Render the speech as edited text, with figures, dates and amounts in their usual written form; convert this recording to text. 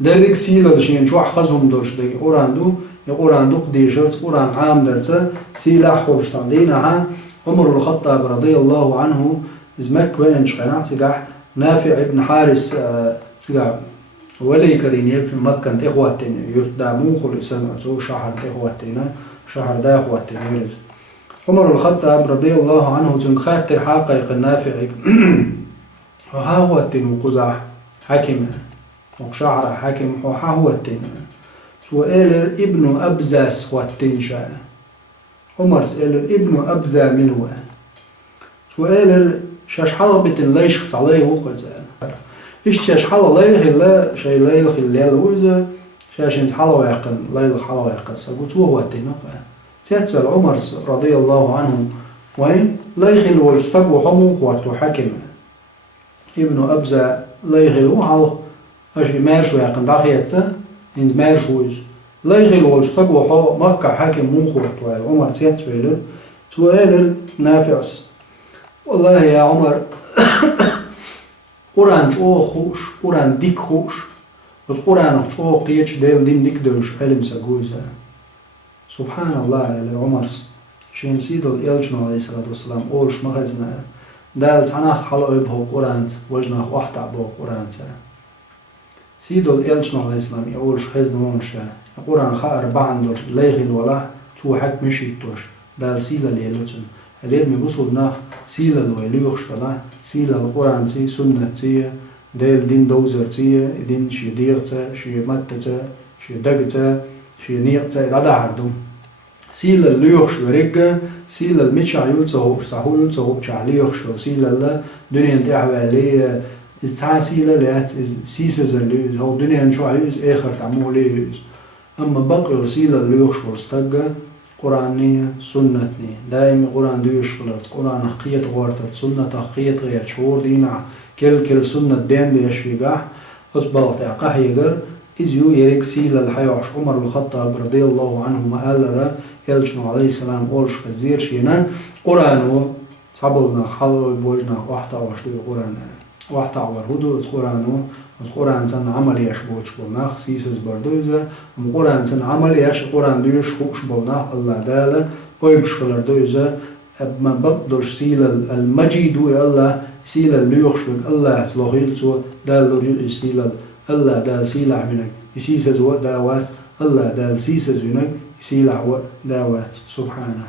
درك سيلة شين شو حخزهم دوش دي قران دو قديشرت قران عام درته سيلا خورشتان دينها عمر الخطاب رضي الله عنه زمك وين شقنات سقاح نافع ابن حارس سقاح ولي كرينيرت مكة تخواتين يردامو خل سنة شهر تخواتين شهر دا خواتين عمر الخطاب رضي الله عنه تنخاتر حقيق النافع وها هو التين وقزح حكم وشهر حكم وها هو التين سؤال ابن أبزاس خواتين شاء عمر سأل ابن أبذا منه سؤال شاش حلبة ليش عليه وقت إيش شاش حلا ليه لا شيء ليه خلال وإذا شاش إنت حلا ويقن ليه حلا ويقن سقط هو التنقى سأل عمر رضي الله عنه وين ليه خل والستق وحمو قوات وحكم ابن أبزا ليه خل وحال أشي مارش ويقن داخيته إنت مارش ويز ليه خل والستق وحو مكة حكم مو قوات عمر سؤال نافعس والله يا عمر قرآن جو خوش قرآن ديك خوش والقرآن جو قيتش ديل دين ديك دوش علم سجوزة سبحان الله يا عمر شين سيدو الإلجنو عليه الصلاة والسلام أولش مغزنا دال تعناخ حلو يبهو قرآن وجناخ واحد عبو قرآن سيدو الإلجنو عليه السلام أولش خزنون شا قرآن خا أربعا دوش ليغي الولا تو حك مشيتوش دال سيلا ليلوتن اليوم يقصد ناخ سيلا الويليوخ شلا سيلا القرآن سي سنة سي ديل دين دوزر سي دين شي ديرتا شي متتا شي دقتا شي نيرتا لدى عردم سيلا الليوخ شوريك سيلا الميتشع يوتا هوش صحو يوتا هوش عليوخ شو سيلا الدنيا انتعوى عليه استعا سيلا لات سيسز اللي هو الدنيا نشو عيوز اخر تعمو ليوز اما بقر سيلا الليوخ شو استقى قرآنية سنتني دائما قرآن ديوش غلط قرآن حقية غورتت سنة حقية غير شعور دينا كل سنة دين ديش يقاح أصبغت عقاح يقر إذ يريك سيل الحيوش عمر الخطاب رضي الله عنه ما قال لرا يلجنو عليه السلام أولش خزير شينا قرآنو صبلنا حلو بوجنا واحدة وشتو قرآن واحدة ورهدو قرآنو القرآن سن عملي يشبوش بولناخ سيسز بردوزة القرآن سن عملي يش قرآن دوش خوش بولناخ الله دالة ويبش خلر دوزة ما بقدرش سيل المجيد الله سيل اللي يخشبك الله تلغيلتو دال سيل الله دال سيلع منك يسيسز وداوات الله دال سيسز منك يسيلع وداوات سبحانه